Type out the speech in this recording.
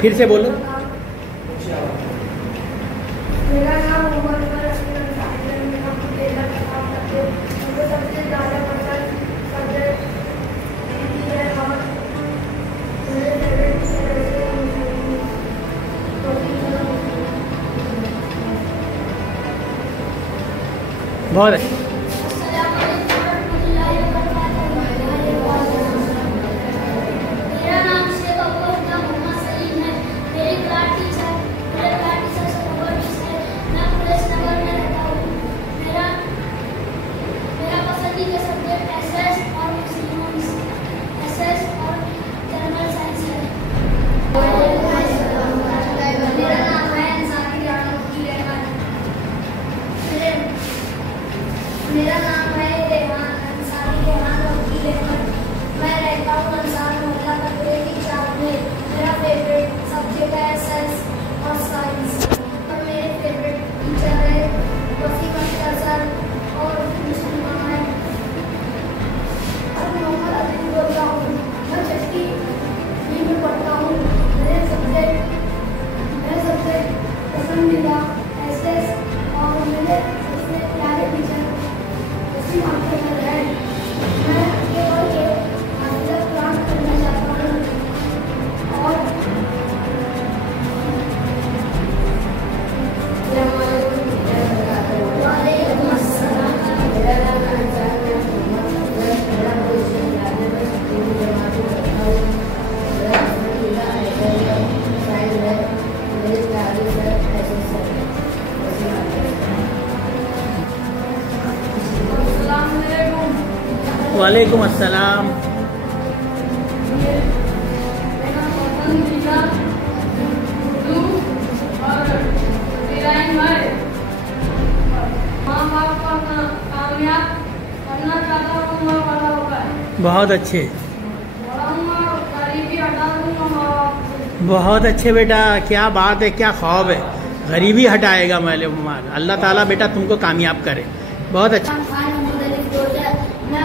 फिर से बोलो। मेरा नाम मोहम्मद अंसारी है। मैं आपको टेलर का काम करते हैं। मुझे सबसे ज़्यादा पसंद सब्जेक्ट हिंदी है और मेरे फेवरेट टीचर है बहुत अच्छा। मेरा नाम है रेहान अंसारी रेहान वकील अहमद। मैं रहता हूँ अंसार मोहल्ला कटरे की चार में। मेरा फेवरेट सब्जेक्ट है एसएस और साइंस और मेरे फेवरेट टीचर है वसीम अख्तर सर और मुस्लिमा मैम। मैं मोहम्मद अजीज बोल रहा हूँ। मैं छठी में पढ़ता हूँ। मेरे सबसे पसंदीदा एसएस और मेरे सबसे प्यारे टीचर वसीम अख्तर सर है। मैं आगे बढ़ के मास्टर क्लास करना चाहता हूँ और वालेकुम अस्सलाम। वालेकुम अस्सलाम। मेरा पसंदीदा उर्दू और डिजाइन है। माँ बाप का कामयाब करना चाहता हूँ। माँ बड़ा होगा बहुत अच्छे, पढ़ाऊँगा और गरीबी हटा दूँगा माँ बाप से। बहुत अच्छे बेटा, क्या बात है, क्या ख्वाब है। गरीबी हटाएगा अल्लाह ताला बेटा तुमको कामयाब करे। बहुत अच्छा। मैं